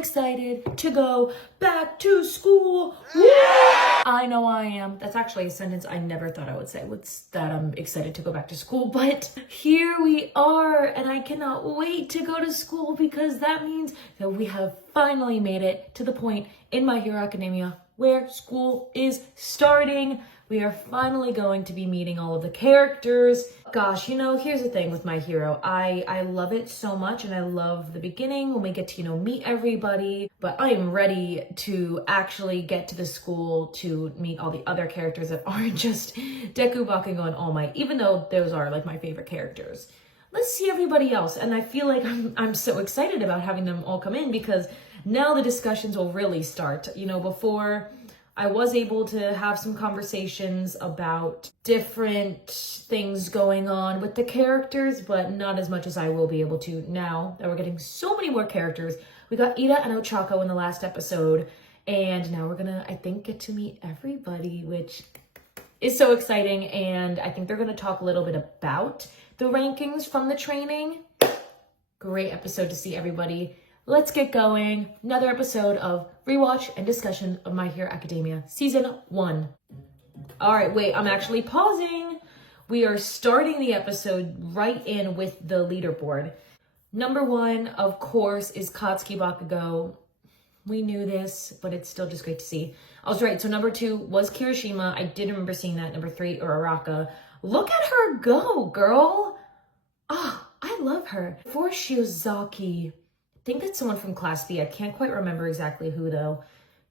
excited to go back to school. Woo! I know I am. That's actually a sentence I never thought I would say. What's that? I'm excited to go back to school, but here we are, and I cannot wait to go to school because that means that we have finally made it to the point in My Hero Academia where school is starting. We are finally going to be meeting all of the characters. Gosh, you know, here's the thing with My Hero. I love it so much, and I love the beginning when we get to, you know, meet everybody. But I am ready to actually get to the school to meet all the other characters that aren't just Deku, Bakugo, and All Might, even though those are like my favorite characters. Let's see everybody else. And I feel like I'm so excited about having them all come in because now the discussions will really start. You know, before I was able to have some conversations about different things going on with the characters, but not as much as I will be able to now that we're getting so many more characters. We got Ida and Ochako in the last episode, and now we're gonna, I think, get to meet everybody, which is so exciting. And I think they're gonna talk a little bit about the rankings from the training. Great episode to see everybody. Let's get going. Another episode of Rewatch and discussion of My Hero Academia Season 1. All right, wait, I'm actually pausing. We are starting the episode right in with the leaderboard. Number 1, of course, is Katsuki Bakugo. We knew this, but it's still just great to see. I was right, so number 2 was Kirishima. I did remember seeing that. Number 3, Uraraka. Look at her go, girl. Ah, I love her. 4, Shiozaki. I think that's someone from Class B. I can't quite remember exactly who though.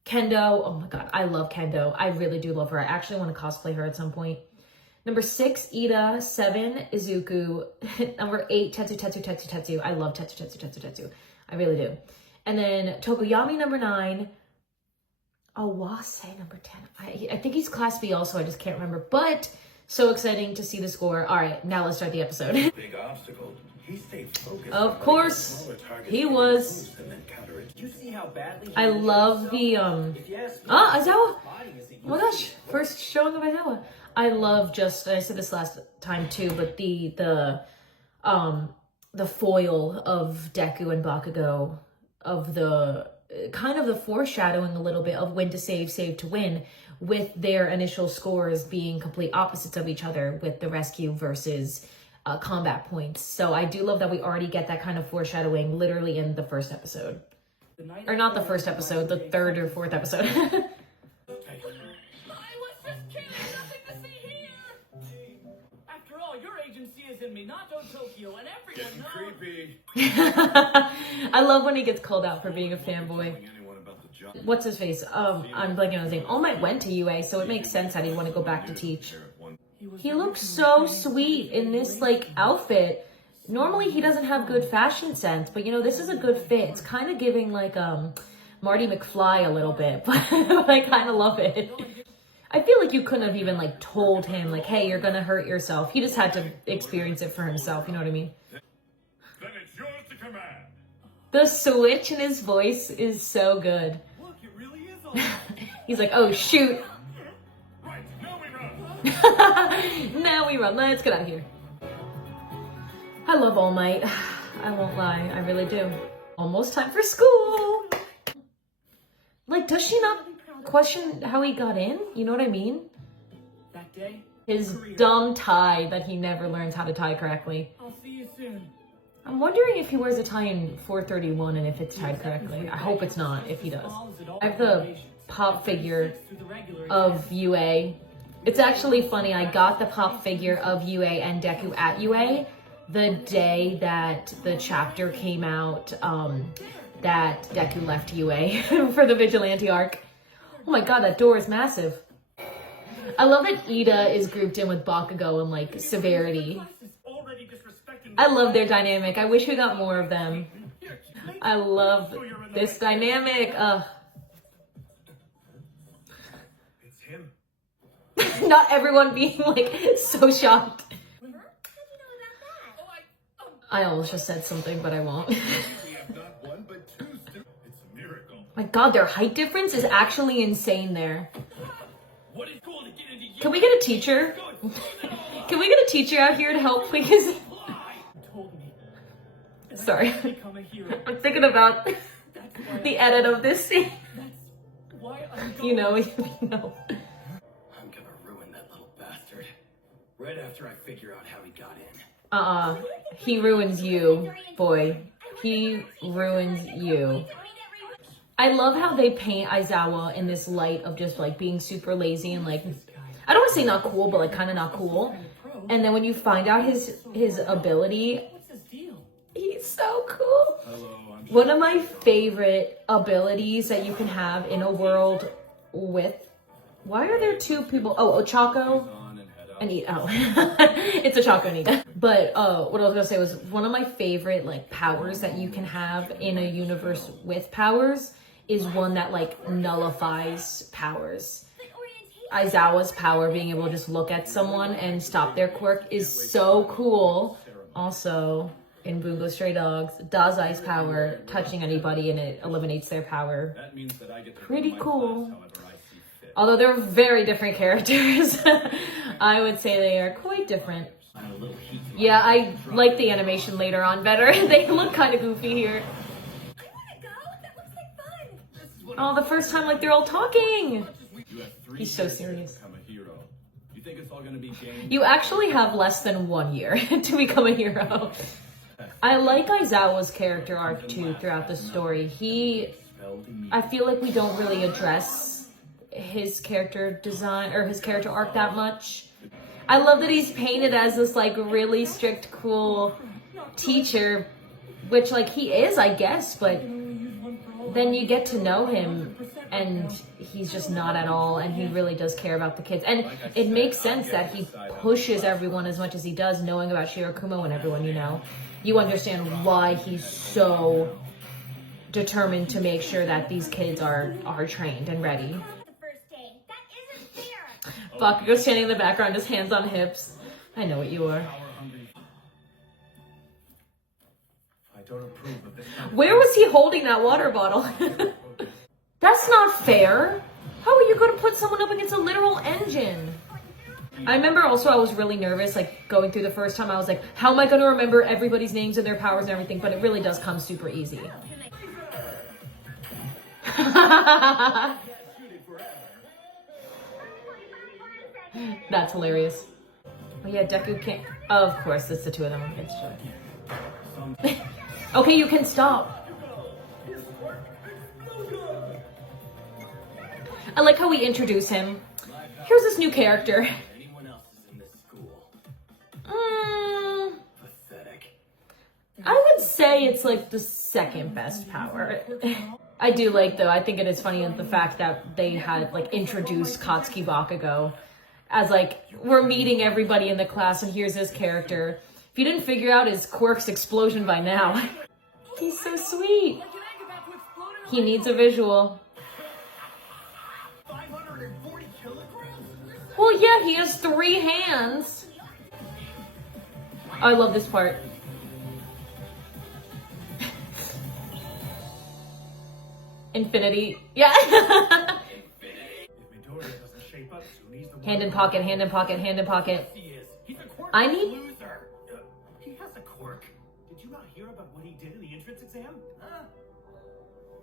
Kendo. Oh my god, I love Kendo. I really do love her. I actually want to cosplay her at some point. Number 6, Ida. 7, Izuku. Number 8, Tetsu. I love Tetsu. I really do. And then Tokoyami, number 9. Awase, number 10. I think he's Class B also. I just can't remember. But so exciting to see the score. All right, now let's start the episode. Big obstacle. He stayed focused. Of course, he was. I love the Aizawa. Oh my gosh, first showing of Aizawa. I love just, I said this last time too, but the foil of Deku and Bakugo, of the kind of the foreshadowing a little bit of when to save to win, with their initial scores being complete opposites of each other, with the rescue versus combat points. So I do love that we already get that kind of foreshadowing literally in the first episode. Or not the first episode, the 3rd or 4th episode. I was just kidding, nothing to see here! After all, your agency is in Minato, Tokyo, and everyone knows. Creepy. I love when he gets called out for being a fanboy. What's his face? I'm blanking on his name. All Might went to UA, so it makes sense that he'd want to go back to teach. He looks so sweet in this, like, outfit. Normally, he doesn't have good fashion sense, but, you know, this is a good fit. It's kind of giving, like, Marty McFly a little bit, but I kind of love it. I feel like you couldn't have even, like, told him, like, hey, you're gonna hurt yourself. He just had to experience it for himself, you know what I mean? Then it's yours to command. The switch in his voice is so good. Look, it really is all right. He's like, oh, shoot. Right, now we run. Now we run. Let's get out of here. I love All Might. I won't lie. I really do. Almost time for school. Like, does she not question how he got in? You know what I mean? That day, His dumb tie that he never learns how to tie correctly. I'll see you soon. I'm wondering if he wears a tie in 431 and if it's tied correctly. I hope it's not, if he does. I have the pop figure of UA. It's actually funny, I got the pop figure of UA and Deku at UA the day that the chapter came out, that Deku left UA for the Vigilante arc. Oh my god, that door is massive. I love that Ida is grouped in with Bakugo and, like, severity. I love their dynamic. I wish we got more of them. I love this dynamic. It's him. Not everyone being, like, so shocked. I almost just said something, but I won't. We have not one, but 2 students. It's a miracle. My god, their height difference is actually insane there. What is cool to get into you? Can we get a teacher? Can we get a teacher out here to help, please? Told me. Sorry. Become a hero. I'm thinking about The edit of this scene. That's why I'm You know. I'm gonna ruin that little bastard. Right after I figure out how he got in. He ruins you, boy. He ruins you. I love how they paint Aizawa in this light of just like being super lazy and like, I don't want to say not cool, but like kind of not cool. And then when you find out his ability, What's his deal? he's so cool. Hello, I'm One of my favorite abilities that you can have in a world with, why are there two people? Oh, Ochako on and head out. and Nita. Oh, it's Ochako and Nita. But what I was gonna say was one of my favorite like powers that you can have in a universe with powers is one that like nullifies powers. Aizawa's power, being able to just look at someone and stop their quirk, is so cool. Also, in Bungo Stray Dogs, Dazai's power, touching anybody and it eliminates their power. That means that I get to Pretty run my cool. class however I see fit. Although they're very different characters. I would say they are quite different. I'm a little heat to my Yeah, I like the animation later on better. They look kind of goofy here. I wanna go. That looks like fun. Oh, the first time like they're all talking. You have 3 He's so years to serious. become a hero. You think it's all gonna be game? You actually have less than 1 year to become a hero. I like Aizawa's character arc too throughout the story. I feel like we don't really address his character design or his character arc that much. I love that he's painted as this like really strict, cool teacher, which like he is, I guess, but then you get to know him and he's just not at all, and he really does care about the kids. And it makes sense that he pushes everyone as much as he does, knowing about Shirakumo and everyone, you know. You understand why he's so determined to make sure that these kids are trained and ready. The first day. That isn't fair. Bakugo standing in the background, just hands on hips. I know what you are. I don't approve of this. Where was he holding that water bottle? That's not fair. How are you going to put someone up against a literal engine? I remember also I was really nervous, like going through the first time. I was like, how am I going to remember everybody's names and their powers and everything? But it really does come super easy. That's hilarious. Oh yeah, Deku can't. Oh, of course, it's the two of them against each other. Okay, you can stop. I like how we introduce him. Here's this new character. Anyone else is in this school. Pathetic. I would say it's like the second best power. I do like, though, I think it is funny the fact that they had like introduced Katsuki Bakugo as like, we're meeting everybody in the class and here's his character. If you didn't figure out his quirk's explosion by now, he's so sweet. Like an egg about to explode in a He needs a visual. 540 kilograms? Well, yeah, he has 3 hands. I love this part. Infinity. Yeah. If Midoriya doesn't shape up soon, he's the one. Hand in pocket, hand in pocket, hand in pocket. He is. He's a quirky I need- loser. He has a quirk. Did you not hear about what he did in the entrance exam?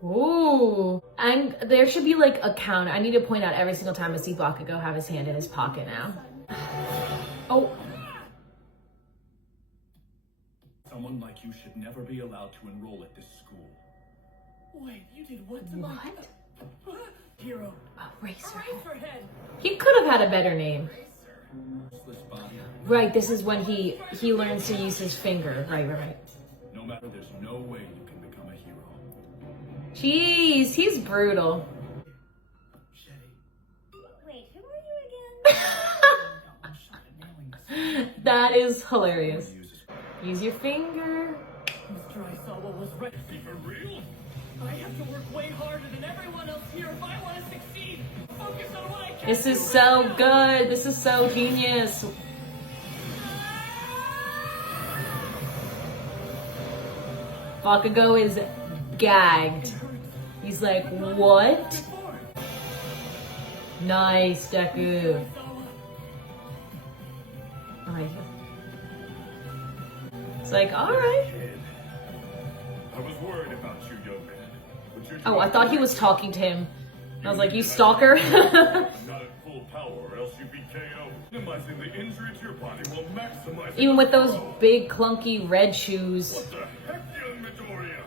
Ooh. And there should be like a count. I need to point out every single time I see Bakugo have his hand in his pocket now. Oh. Someone like you should never be allowed to enroll at this school. Wait, you did what to my What? hero? Racer. Eraserhead. He could have had a better name. Useless body. Right, this is when he learns to use his finger. Right. No matter, there's no way you can become a hero. Jeez, he's brutal. Wait, who are you again? That is hilarious. Use your finger. Mr. Aizawa was right. For real? I have to work way harder than everyone else here if I want to succeed. Focus on what I can. This is so good. This is so genius. Bakugo is gagged. He's like, what? Nice, Deku. Alright. It's like, alright. Kid, I was worried about you, young man. But Oh, I thought he was talking to him. I was like, you stalker. Not at full power, or else you'd be KO. Minimizing the injury to your body while maximizing. Even with those big clunky red shoes. What the heck, young Midoriya?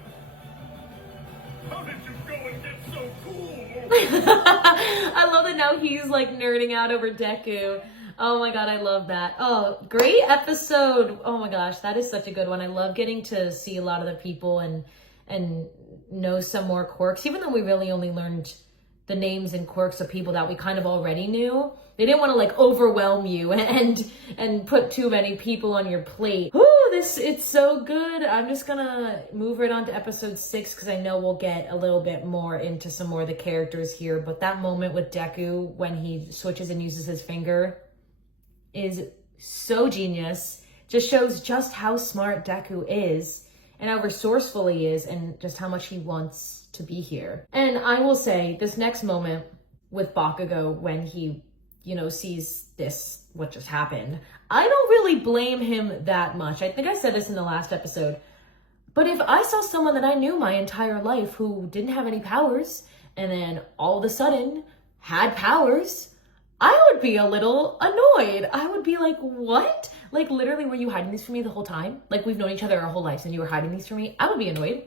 How did you go and get so cool? I love that now he's like nerding out over Deku. Oh my god, I love that. Oh, great episode. Oh my gosh, that is such a good one. I love getting to see a lot of the people and know some more quirks, even though we really only learned the names and quirks of people that we kind of already knew. They didn't want to like overwhelm you and put too many people on your plate. Whoo, it's so good. I'm just gonna move right on to episode 6 because I know we'll get a little bit more into some more of the characters here. But that moment with Deku when he switches and uses his finger is so genius. Just shows just how smart Deku is and how resourceful he is and just how much he wants to be here. And I will say this next moment with Bakugo when he, you know, sees this, what just happened, I don't really blame him that much. I think I said this in the last episode, but if I saw someone that I knew my entire life who didn't have any powers and then all of a sudden had powers, I would be a little annoyed. I would be like, what? Like, literally, were you hiding these from me the whole time? Like, we've known each other our whole lives and you were hiding these from me? I would be annoyed.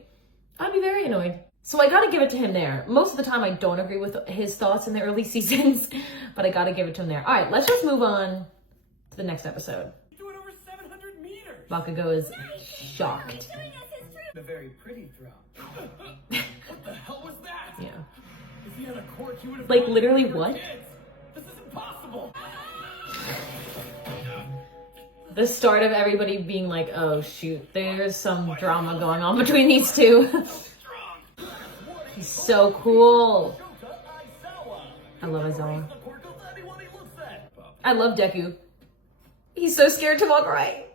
I'd be very annoyed. So I gotta give it to him there. Most of the time I don't agree with his thoughts in the early seasons, but I gotta give it to him there. All right, let's just move on to the next episode. Do it over 700 meters. Bakugo is shocked. A very pretty throw. What the hell was that? Yeah. If he had a cork, he would have. Like, literally what? This is impossible. The start of everybody being like, oh shoot, there's some drama going on between these two. He's so cool. I love Aizawa. I love Deku. He's so scared to walk right.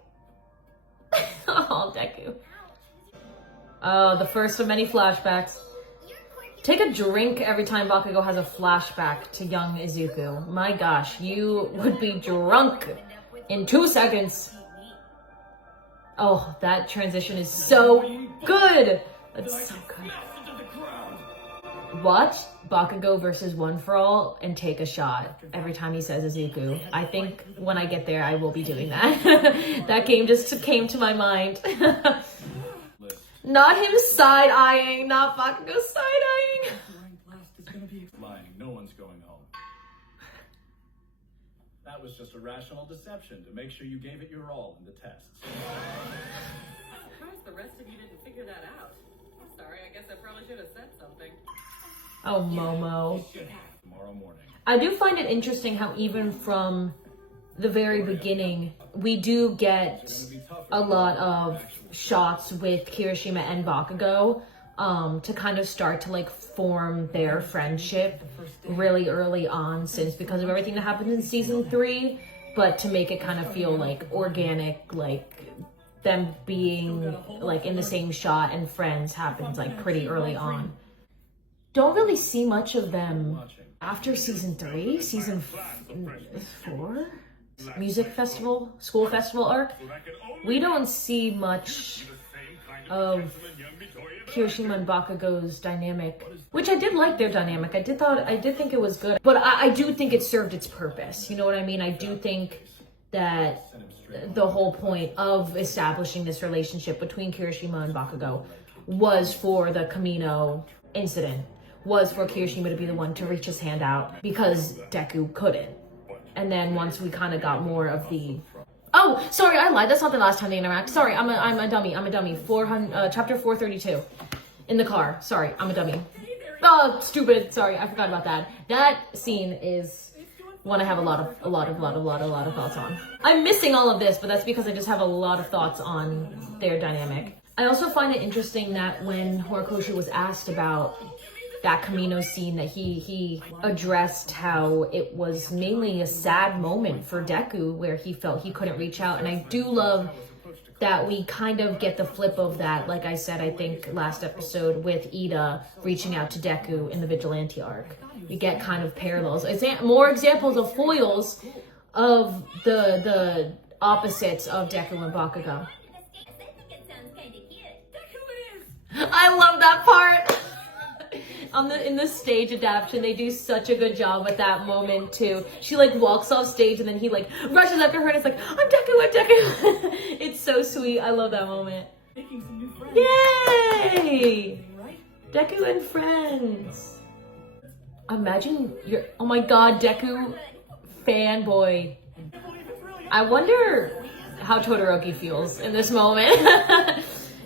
Oh, Deku. Oh, the first of many flashbacks. Take a drink every time Bakugo has a flashback to young Izuku. My gosh, you would be drunk in 2 seconds. Oh, that transition is so good. That's so good. Watch Bakugo versus One For All and take a shot every time he says Izuku. I think when I get there, I will be doing that. That game just came to my mind. Not him side-eyeing, not Bakugo side-eyeing. Lying, no one's going home. That was just a rational deception to make sure you gave it your all in the tests. I'm surprised the rest of you didn't figure that out. Sorry, I guess I probably should have said something. Oh, Momo. Tomorrow morning. I do find it interesting how even from the very beginning, we do get a lot of shots with Kirishima and Bakugo to kind of start to like form their friendship really early on, since because of everything that happened in season 3, but to make it kind of feel like organic, like them being like in the same shot and friends happens like pretty early on. Don't really see much of them after season 3, season 4, music festival, school festival arc. We don't see much of Kirishima and Bakugo's dynamic, which I did like their dynamic. I did think it was good, but I do think it served its purpose. You know what I mean? I do think that the whole point of establishing this relationship between Kirishima and Bakugo was for the Kamino incident, was for Kirishima to be the one to reach his hand out because Deku couldn't. And then once we kind of got more of the... Oh, sorry, I lied. That's not the last time they interact. Sorry, I'm a dummy. Chapter 432. In the car. Sorry, I'm a dummy. Oh, stupid. Sorry, I forgot about that. That scene is one I have a lot of thoughts on. I'm missing all of this, but that's because I just have a lot of thoughts on their dynamic. I also find it interesting that when Horikoshi was asked about that Kamino scene, that he addressed how it was mainly a sad moment for Deku where he felt he couldn't reach out. And I do love that we kind of get the flip of that, like I said, I think last episode, with Ida reaching out to Deku in the Vigilante arc. We get kind of parallels, more examples of foils of the opposites of Deku and Bakugo. I love that part. in the stage adaptation, they do such a good job with that moment too. She like walks off stage and then he like rushes after her and it's like, I'm Deku. It's so sweet. I love that moment. Making some new friends. Yay! Right? Deku and friends. Imagine you're, oh my god, Deku fanboy. I wonder how Todoroki feels in this moment.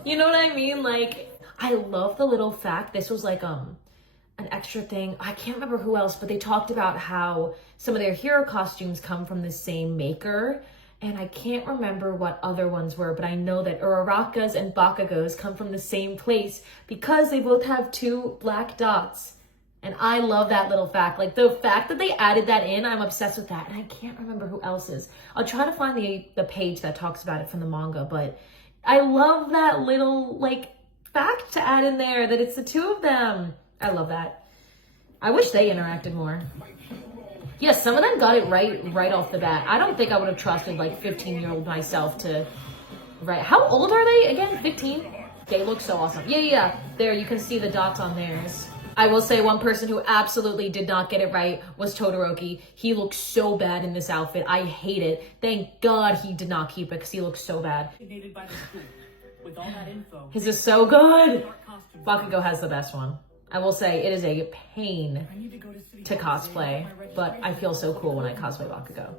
You know what I mean? Like, I love the little fact. This was like an extra thing. I can't remember who else, but they talked about how some of their hero costumes come from the same maker. And I can't remember what other ones were, but I know that Urarakas and Bakugos come from the same place because they both have 2 black dots. And I love that little fact. Like, the fact that they added that in, I'm obsessed with that. And I can't remember who else is. I'll try to find the page that talks about it from the manga, but I love that little, like, fact to add in there, that it's the 2 of them. I love that. I wish they interacted more. Yes, some of them got it right off the bat. I don't think I would have trusted, like, 15-year-old myself to... Right. How old are they again? 15? They look so awesome. Yeah. There, you can see the dots on theirs. I will say one person who absolutely did not get it right was Todoroki. He looks so bad in this outfit. I hate it. Thank God he did not keep it because he looks so bad. By the school. With all that info. His is so good. Bakugo has the best one. I will say it is a pain to cosplay, but I feel so cool when I cosplay Bakugo.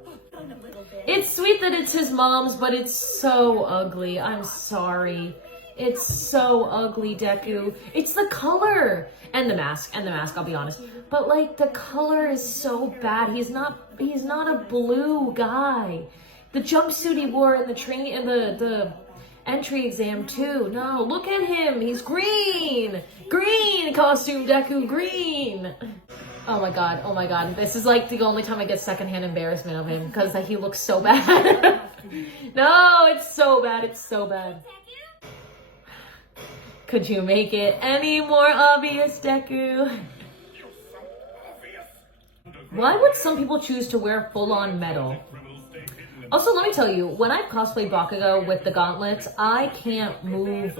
It's sweet that it's his mom's, but it's so ugly. I'm sorry. It's so ugly, Deku. It's the color and the mask, I'll be honest. But like the color is so bad. He's not a blue guy. The jumpsuit he wore in the entry exam too. No, look at him. He's green. Green costume, Deku, green. Oh my god. This is like the only time I get secondhand embarrassment of him because he looks so bad. No, it's so bad. Could you make it any more obvious, Deku? Why would some people choose to wear full-on metal? Also, let me tell you, when I've cosplayed Bakugo with the gauntlets, I can't move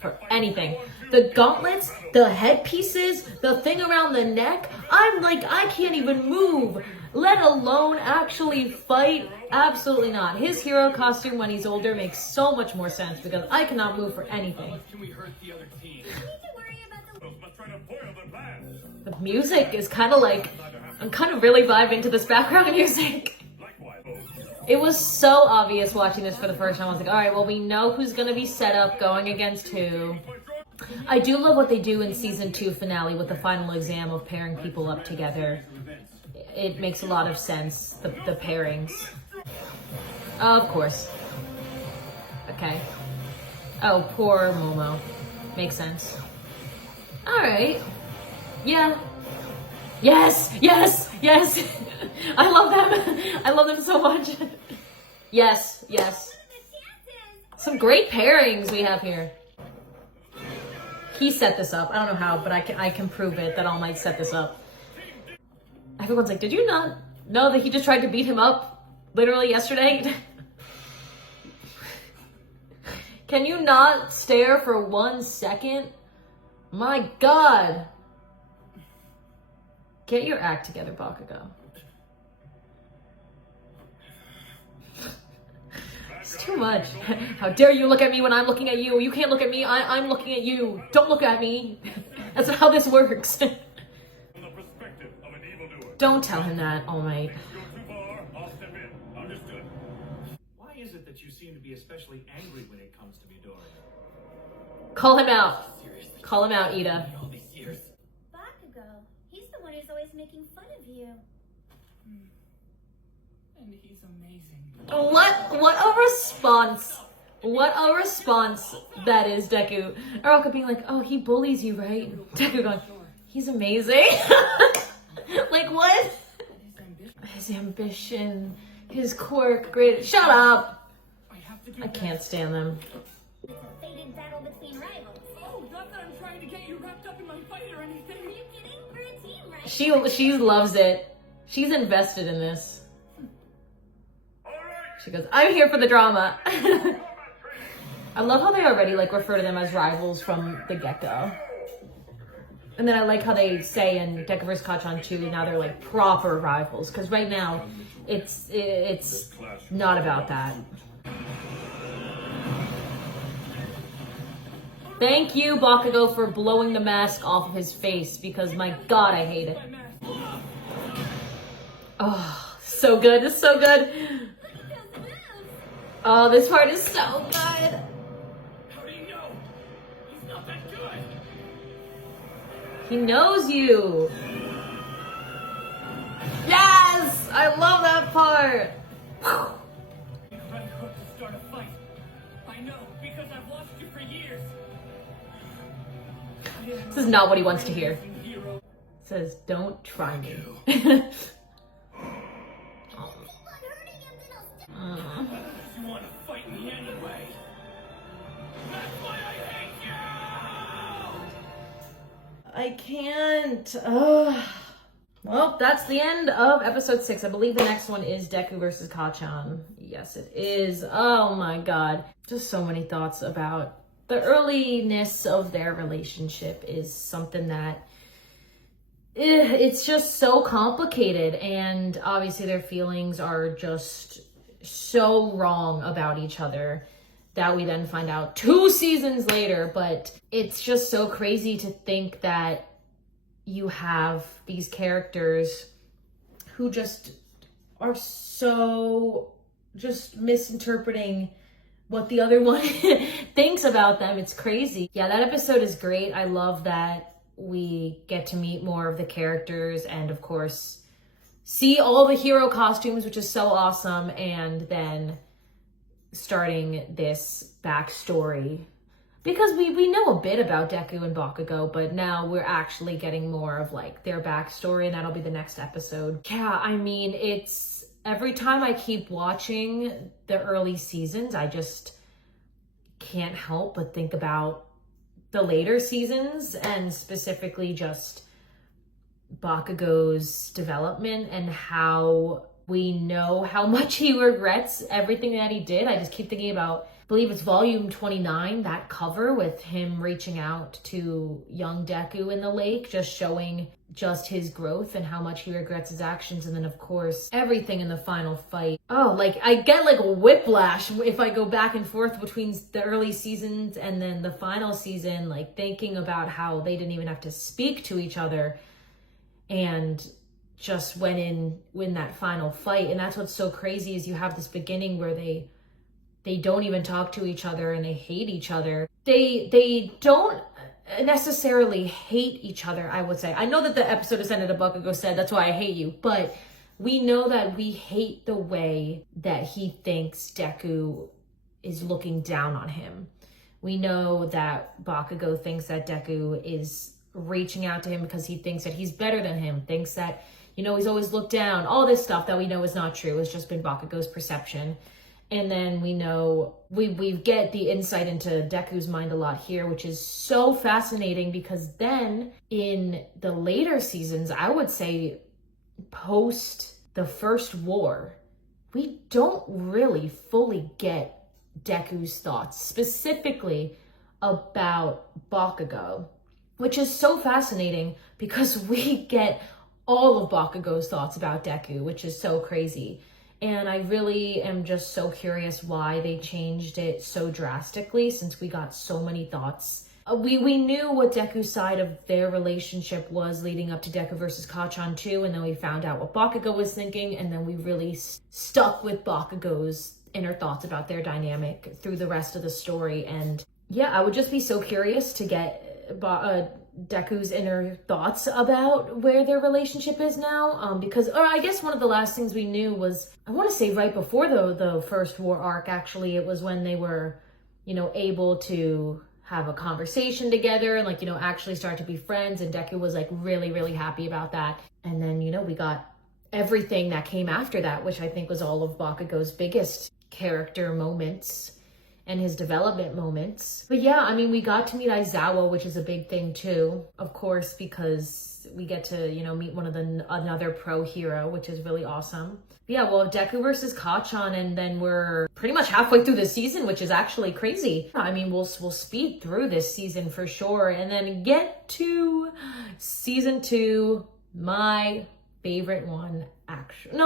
for anything. The gauntlets, the headpieces, the thing around the neck, I'm like, I can't even move, let alone actually fight. Absolutely not. His hero costume when he's older makes so much more sense because I cannot move for anything. The music is kind of like, I'm kind of really vibing to this background music. It was so obvious watching this for the first time. I was like, all right, well, we know who's going to be set up going against who. I do love what they do in season 2 finale with the final exam of pairing people up together. It makes a lot of sense, the pairings. Of course. Okay. Oh, poor Momo. Makes sense. Alright. Yeah. Yes! I love them! I love them so much. Yes. Some great pairings we have here. He set this up. I don't know how, but I can prove it that All Might set this up. Everyone's like, did you not know that he just tried to beat him up literally yesterday? Can you not stare for 1 second? My god. Get your act together, Bakugo. It's too much. How dare you look at me when I'm looking at you? You can't look at me. I'm looking at you. Don't look at me. That's not how this works. Don't tell him that, All Might. Why is it that you seem to be especially angry when it comes to Midoriya? Call him out. Call him out, Ida. Bakugo. He's the one who's always making fun of you. And he's amazing. What a response. What a response that is, Deku. Araka being like, oh, he bullies you, right? Deku going, he's amazing. Like, what? His ambition, his quirk, great. Shut up. I can't stand them. It's a fated battle between rivals. Oh, not that I'm trying to get you wrapped up in my fight or anything. Are you kidding? We're a team, right? She loves it. She's invested in this. She goes, I'm here for the drama. I love how they already like refer to them as rivals from the get-go. And then I like how they say in Deku vs. Kachan 2, now they're like proper rivals. Because right now, it's not about that. Thank you, Bakugo, for blowing the mask off of his face, because my god, I hate it. Oh, so good. It's so good. Oh, this part is so good. How do you know? He's not that good. He knows you. Yes! I love that part. You're ready to start a fight. I know, because I've watched you for years. This is not what he wants to hear. It says, don't try me. You want to fight me anyway. That's why I hate you! I can't. Well, that's the end of episode 6. I believe the next one is Deku versus Kachan. Yes, it is. Oh my god. Just so many thoughts about the earliness of their relationship is something that it's just so complicated, and obviously their feelings are just so wrong about each other that we then find out 2 seasons later. But it's just so crazy to think that you have these characters who just are so just misinterpreting what the other one thinks about them. It's crazy. Yeah, that episode is great. I love that we get to meet more of the characters and, of course, see all the hero costumes, which is so awesome. And then starting this backstory, because we know a bit about Deku and Bakugo, but now we're actually getting more of like their backstory, and that'll be the next episode. Yeah, I mean, it's every time I keep watching the early seasons, I just can't help but think about the later seasons, and specifically just Bakugo's development and how we know how much he regrets everything that he did. I just keep thinking about, I believe it's volume 29, that cover with him reaching out to young Deku in the lake, just showing just his growth and how much he regrets his actions. And then, of course, everything in the final fight. Oh, like, I get like a whiplash if I go back and forth between the early seasons and then the final season, like thinking about how they didn't even have to speak to each other and just went in win that final fight. And that's what's so crazy, is you have this beginning where they don't even talk to each other and they hate each other. They don't necessarily hate each other, I would say. I know that the episode is ended, Bakugo said, that's why I hate you, but we know that we hate the way that he thinks Deku is looking down on him. We know that Bakugo thinks that Deku is reaching out to him because he thinks that he's better than him, thinks that, you know, he's always looked down, all this stuff that we know is not true. It's just been Bakugo's perception. And then we know, we get the insight into Deku's mind a lot here, which is so fascinating, because then in the later seasons, I would say post the first war, we don't really fully get Deku's thoughts, specifically about Bakugo, which is so fascinating because we get all of Bakugo's thoughts about Deku, which is so crazy. And I really am just so curious why they changed it so drastically, since we got so many thoughts. We knew what Deku's side of their relationship was leading up to Deku versus Kachan 2, and then we found out what Bakugo was thinking, and then we really stuck with Bakugo's inner thoughts about their dynamic through the rest of the story. And yeah, I would just be so curious to get Deku's inner thoughts about where their relationship is now, because, or I guess one of the last things we knew was, I want to say right before the first war arc, actually, it was when they were, you know, able to have a conversation together and, like, you know, actually start to be friends, and Deku was like really, really happy about that. And then, you know, we got everything that came after that, which I think was all of Bakugo's biggest character moments. and his development moments. But yeah, I mean, we got to meet Aizawa, which is a big thing too, of course, because we get to, you know, meet another pro hero, which is really awesome. But yeah, well, Deku versus Kachan, and then we're pretty much halfway through the season, which is actually crazy. I mean, we'll speed through this season for sure, and then get to season 2, my favorite one. Actually,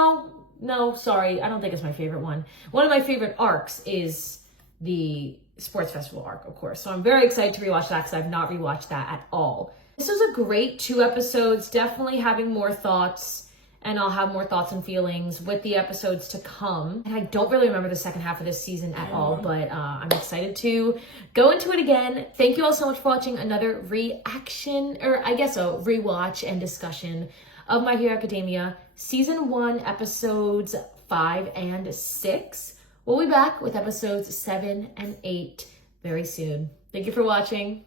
no, sorry, I don't think it's my favorite one. One of my favorite arcs is the Sports Festival arc, of course. So I'm very excited to rewatch that because I've not rewatched that at all. This was a great 2 episodes, definitely having more thoughts, and I'll have more thoughts and feelings with the episodes to come. And I don't really remember the second half of this season at all, but I'm excited to go into it again. Thank you all so much for watching another reaction, or I guess a rewatch and discussion of My Hero Academia Season 1, episodes 5 and 6. We'll be back with episodes 7 and 8 very soon. Thank you for watching.